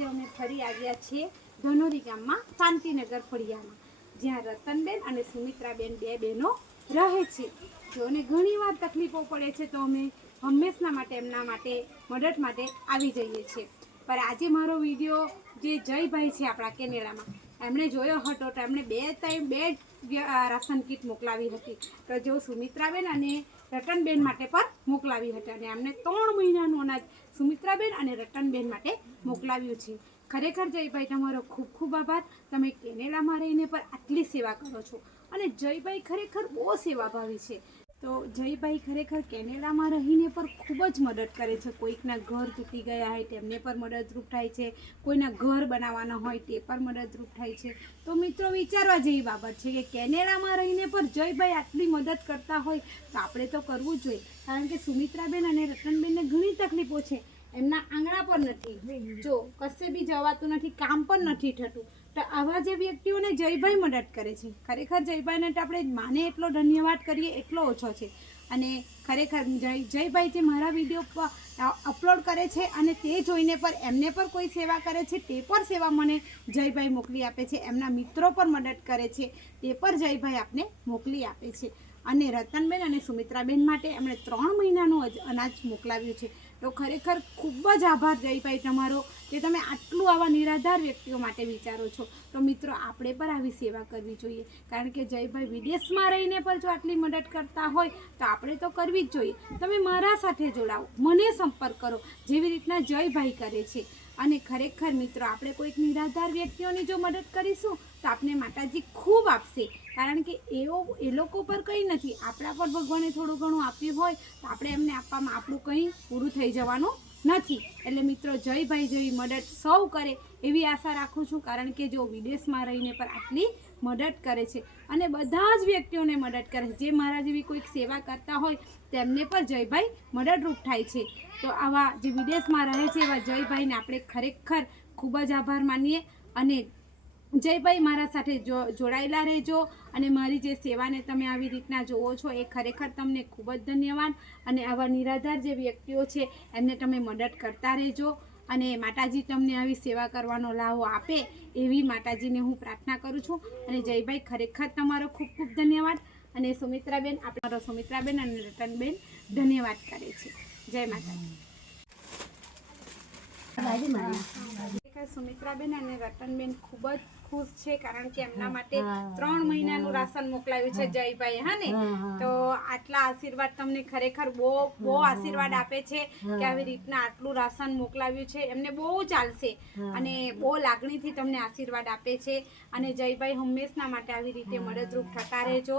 આજે અમે ફરી આવ્યા છીએ ધનોરી ગામમાં શાંતિનગર ફળિયામાં, જ્યાં રતનબેન અને સુમિત્રાબેન બે બહેનો રહે છે. જોને ઘણીવાર તકલીફો પડે છે તો અમે હંમેશના માટે એમના માટે મદદ માટે આવી જઈએ છીએ. પણ આજે મારો વિડીયો જે જયભાઈ છે આપણા કેનેડામાં, એમણે જોયો હતો તો એમણે બે રાશન કીટ મોકલાવી હતી. તો જો સુમિત્રાબેન અને રતનબેન માટે પણ મોકલાવી હતી અને એમને 3 મહિનાનું અનાજ સુમિત્રાબેન અને રતનબેન માટે મોકલાવ્યું છે. ખરેખર જયભાઈ તમારો ખૂબ ખૂબ આભાર. તમે કેનેડામાં રહીને પણ આટલી સેવા કરો છો અને જયભાઈ ખરેખર બહુ સેવાભાવી છે. તો જયભાઈ ખરેખર કેનેડામાં રહીને પણ ખૂબ જ મદદ કરે છે. કોઈકના ઘર તૂટી ગયા હોય તેમને પણ મદદરૂપ થાય છે, કોઈના ઘર બનાવવાના હોય તે પણ મદદરૂપ થાય છે. તો મિત્રો વિચારવા જેવી બાબત છે કે કેનેડામાં રહીને પણ જયભાઈ આટલી મદદ કરતા હોય તો આપણે તો કરવું જ જોઈએ. કારણ કે સુમિત્રાબેન અને રતનબેનને ઘણી તકલીફો છે, એમના આંગણા પર નથી, જો કશે બી જવાતું નથી, કામ પણ નથી થતું. તો આવા જે વ્યક્તિઓને જયભાઈ મદદ કરે છે. ખરેખર જયભાઈને તો આપણે માને એટલો ધન્યવાદ કરીએ એટલો ઓછો છે. અને ખરેખર જયભાઈ જે મારા વિડીયો અપલોડ કરે છે અને તે જોઈને પણ એમને પણ કોઈ સેવા કરે છે, તે પણ સેવા મને જયભાઈ મોકલી આપે છે. એમના મિત્રો પણ મદદ કરે છે, તે પણ જયભાઈ આપને મોકલી આપે છે. અને રતનબેન અને સુમિત્રાબેન માટે એમણે 3 મહિનાનું અનાજ મોકલાવ્યું છે. તો ખરેખર ખૂબ જ આભાર જયભાઈ તમારો, કે તમે આટલું આવા નિરાધાર વ્યક્તિઓ માટે વિચારો છો. તો મિત્રો આપણે પણ આવી સેવા કરવી જોઈએ. કારણ કે જયભાઈ વિદેશમાં રહીને પણ જો આટલી મદદ કરતા હોય તો આપણે તો કરવી જ જોઈએ. તમે મારા સાથે જોડાઓ, મને સંપર્ક કરો જેવી રીતના જયભાઈ કરે છે. અને ખરેખર મિત્રો આપણે કોઈક નિરાધાર વ્યક્તિઓની જો મદદ કરીશું તો આપણે માતાજી ખૂબ આપશે. કારણ કે એ લોકો પર કંઈ નથી, આપણા પર ભગવાને થોડું ઘણું આપ્યું હોય તો આપણે એમને આપવામાં આપણું કંઈ પૂરું થઈ જવાનું નથી. એટલે મિત્રો જયભાઈ જેવી મદદ સૌ કરે એવી આશા રાખું છું. કારણ કે જો વિદેશમાં રહીને પણ આટલી મદદ કરે છે અને બધા જ વ્યક્તિઓને મદદ કરે છે. જે મારા જેવી કોઈક સેવા કરતા હોય તેમને પણ જયભાઈ મદદરૂપ થાય છે. તો આવા જે વિદેશમાં રહે છે એવા જયભાઈને આપણે ખરેખર ખૂબ જ આભાર માનીએ. અને જયભાઈ મારા સાથે જોડાયેલા રહેજો અને મારી જે સેવાને તમે આવી રીતના જોવો છો એ ખરેખર તમને ખૂબ જ ધન્યવાદ. અને આવા નિરાધાર જે વ્યક્તિઓ છે એમને તમે મદદ કરતા રહેજો અને માતાજી તમને આવી સેવા કરવાનો લાવો આપે એવી માતાજીને હું પ્રાર્થના કરું છું. અને જયભાઈ ખરેખર તમારો ખૂબ ખૂબ ધન્યવાદ. અને સુમિત્રાબેન, આપણો સુમિત્રાબેન અને રતનબેન ધન્યવાદ કરે છે. જય માતાજી. સુમિત્રાબેન અને રતનબેન ખૂબ જ ખુશ છે કારણ કે એમના માટે 3 મહિનાનું રાશન મોકલાવ્યું છે જયભાઈ. હા ને, તો આટલા આશીર્વાદ તમને ખરેખર બહુ આશીર્વાદ આપે છે કે આવી રીતના આટલું રાશન મોકલાવ્યું છે. એમને બહુ ચાલશે અને બહુ લાગણીથી તમને આશીર્વાદ આપે છે. અને જયભાઈ હંમેશના માટે આવી રીતે મદદરૂપ થતા રહેજો.